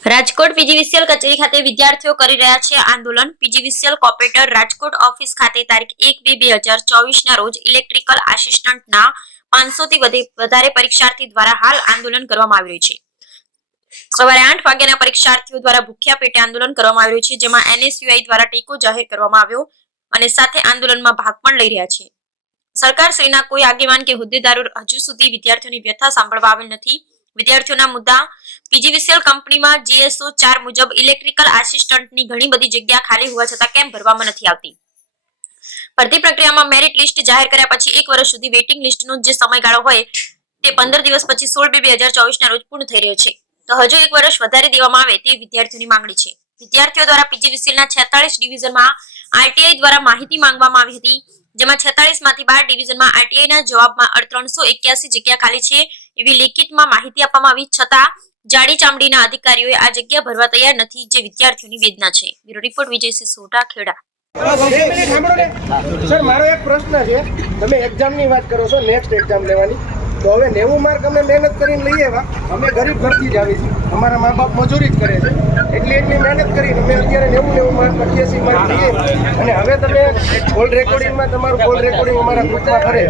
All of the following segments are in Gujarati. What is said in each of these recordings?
રાજકોટ પીજીવીસીએલ કચેરી ખાતે વિદ્યાર્થીઓ કરી રહ્યા છે આંદોલન. પીજીવીસીએલ કોર્પોરેટર રાજકોટ ઓફિસ ખાતે તારીખ એક બે બે હજાર ચોવીસના રોજ ઇલેક્ટ્રિકલ પાંચસો થી વધારે પરીક્ષાર્થી દ્વારા હાલ આંદોલન કરવામાં આવી રહ્યું છે. સવારે આઠ વાગ્યાના પરીક્ષાર્થીઓ દ્વારા ભૂખ્યા પેટે આંદોલન કરવામાં આવી રહ્યું છે, જેમાં એનએસયુઆઈ દ્વારા ટેકો જાહેર કરવામાં આવ્યો અને સાથે આંદોલનમાં ભાગ પણ લઈ રહ્યા છે. સરકાર શ્રીના કોઈ આગેવાન કે હોદ્દેદારો હજુ સુધી વિદ્યાર્થીઓની વ્યથા સાંભળવા આવેલ નથી. વિદ્યાર્થીઓના મુદ્દા, પીજીવીસીએલ કંપનીમાં જીએસઓ ચાર મુજબ ઇલેક્ટ્રિકલ આસિસ્ટન્ટની ઘણી બધી જગ્યા ખાલી હોવા છતાં કેમ ભરવામાં નથી આવતી? ભરતી પ્રક્રિયામાં મેરિટ લિસ્ટ જાહેર કર્યા પછી એક વર્ષ સુધી વેઇટિંગ લિસ્ટનો જે સમયગાળો હોય તે પંદર દિવસ પછી સોળ બે બે હજાર ચોવીસના રોજ પૂર્ણ થઈ રહ્યો છે. તો હજુ એક વર્ષ વધારે દેવામાં આવે તે વિદ્યાર્થીઓની માંગણી છે. વિદ્યાર્થીઓ દ્વારા પીજીવીસીએલના છેતાળીસ ડિવિઝનમાં આરટીઆઈ દ્વારા માહિતી માંગવામાં આવી હતી. જેમાં છેતાલીસમાંથી બાર ડિવિઝનમાં આરટીઆઈના જવાબમાં ત્રણસો એક્યાસી જગ્યા ખાલી છે. એવી લેખિતમાં માહિતી આપવામાં આવી છતાં જાડી ચામડીના અધિકારીઓએ આ જગ્યા ભરવા તૈયાર નથી, જે વિદ્યાર્થીઓની વેદના છે. Bureau report Vijaysinh Sota Kheda. Sir, મારો એક પ્રશ્ન છે. તમે એક્ઝામની વાત કરો છો નેક્સ્ટ એક્ઝામ લેવાની. તો હવે નેવું માર્ક અમે મહેનત કરીને લઈએ એવા. અમે ગરીબ ઘરથી જ આવી છીએ. અમારા મા બાપ મજૂરી જ કરે છે. એટલી એટલી મહેનત કરીને અમે અત્યારે નેવું નેવું માર્ક અઠ્યાસી માર્ક લઈએ. અને હવે તમે ગોલ્ડ રેકોર્ડિંગમાં તમારું ગોલ્ડ રેકોર્ડિંગ અમારા ગ્રુપમાં કરે.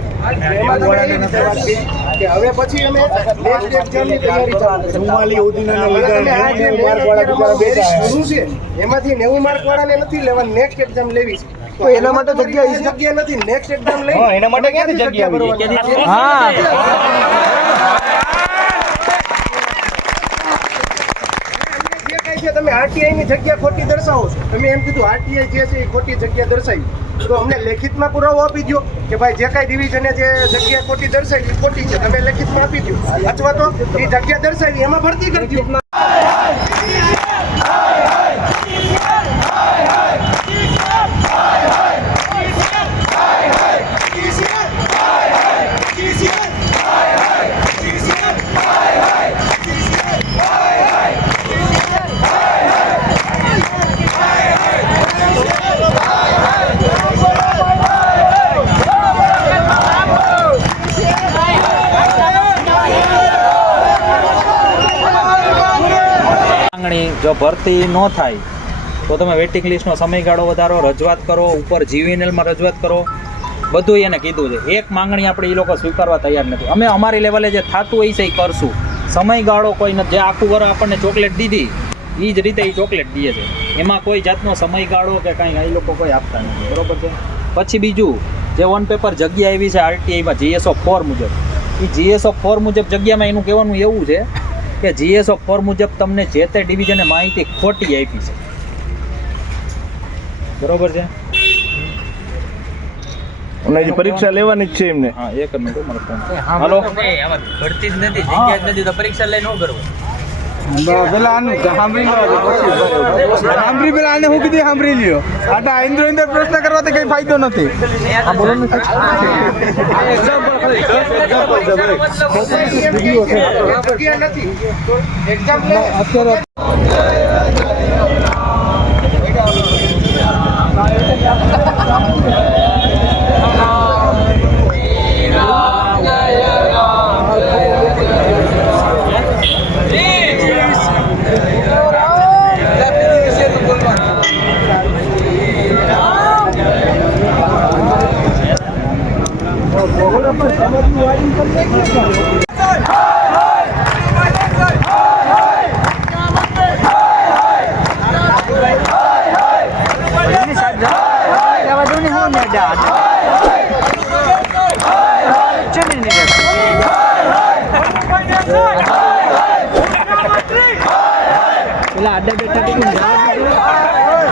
એમાં તમે એવી રીતે વાત કરી કે હવે પછી અમે નેક્સ્ટ એક્ઝામની તૈયારી ચાલુ છે. એમાંથી નેવું માર્ક વાળાને નથી લેવા નેક્સ્ટ એક્ઝામ લેવી છે. તો એના માટે જગ્યા જગ્યા નથી. નેક્સ્ટ એક્ઝામ લઈ. એના માટે ક્યાંથી જગ્યા હા. તમે આરટીઆઈ ની જગ્યા ખોટી દર્શાવો છો. તમે એમ કીધું આરટીઆઈ જે છે એ ખોટી જગ્યા દર્શાવી. તો અમને લેખિતમાં પુરાવો આપી દો કે ભાઈ જે કઈ ડિવિઝને જે જગ્યા ખોટી દર્શાવી એ ખોટી છે. તમે લેખિતમાં આપી દો અથવા તો એ જગ્યા દર્શાવી એમાં ભરતી કરી દો જો ભરતી ન થાય, તો તમે વેઇટિંગ લિસ્ટનો સમયગાળો વધારો, રજૂઆત કરો, ઉપર જીવીએનએલમાં રજૂઆત કરો. બધું એને કીધું છે. એક માંગણી આપણે એ લોકો સ્વીકારવા તૈયાર નથી. અમે અમારી લેવલે જે થતું હોય છે એ કરશું. સમયગાળો કોઈ નથી જે આખું વર આપણને ચોકલેટ દીધી એ જ રીતે એ ચોકલેટ દે છે. એમાં કોઈ જાતનો સમયગાળો કે કાંઈ એ લોકો કોઈ આપતા નથી. બરોબર છે? પછી બીજું, જે વન પેપર જગ્યા એવી છે આરટીઆઈમાં જીએસઓ ફોર મુજબ. એ જીએસઓ ફોર મુજબ જગ્યામાં એનું કહેવાનું એવું છે કે જીએસઓ ફોર મુજબ તમને જે તે ડિવિઝને માહિતી ખોટી આપી છે. બરોબર છે? અને હજી પરીક્ષા લેવાની જ છે એમને. હા એક મિનિટ મારો ફોન હાલો. ભરતી જ નથી જગ્યા જ નથી તો પરીક્ષા લઈ ન કરવું? પેલા આનું સાંભળી પેલા આને હું કીધી સાંભળી લ્યો આટા ઇન્દ્ર ઇન્દ્ર પ્રશ્ન કરવાથી કઈ ફાયદો નથી પેલા આડે